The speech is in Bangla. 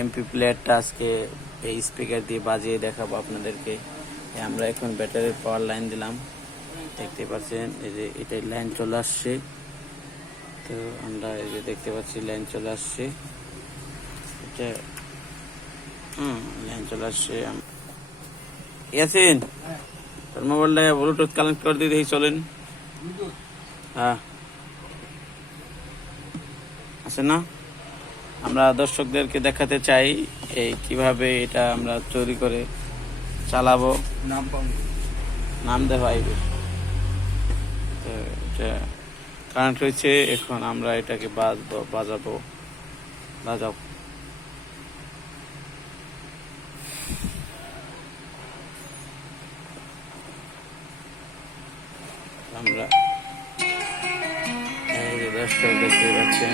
এমপি প্লেয়ারটা আজকে এই স্পিকার দিয়ে বাজিয়ে দেখাবো আপনাদেরকে। আমরা এখন ব্যাটারির পাওয়ার লাইন দিলাম, দেখতে পাচ্ছেন এই যে এটাই লাইন চলে আসছে। তো আমরা এই যে দেখতে পাচ্ছি লাইন চলে আসছে, এটা লাইন চলে আসছে। ইয়াসিন, তোর মোবাইলটা ব্লুটুথ কানেক্ট করে দিয়ে দেখি, চলেন। হ্যাঁ আছে না? আমরা দর্শকদেরকে দেখাতে চাই এই কিভাবে এটা আমরা তৈরি করে চালাবো। নাম দে ভাই, তো এটা কারেন্ট হয়েছে, এখন আমরা এটাকে বাজাবো। বাজাও। আমরা এই যে দর্শক দেখতে পাচ্ছেন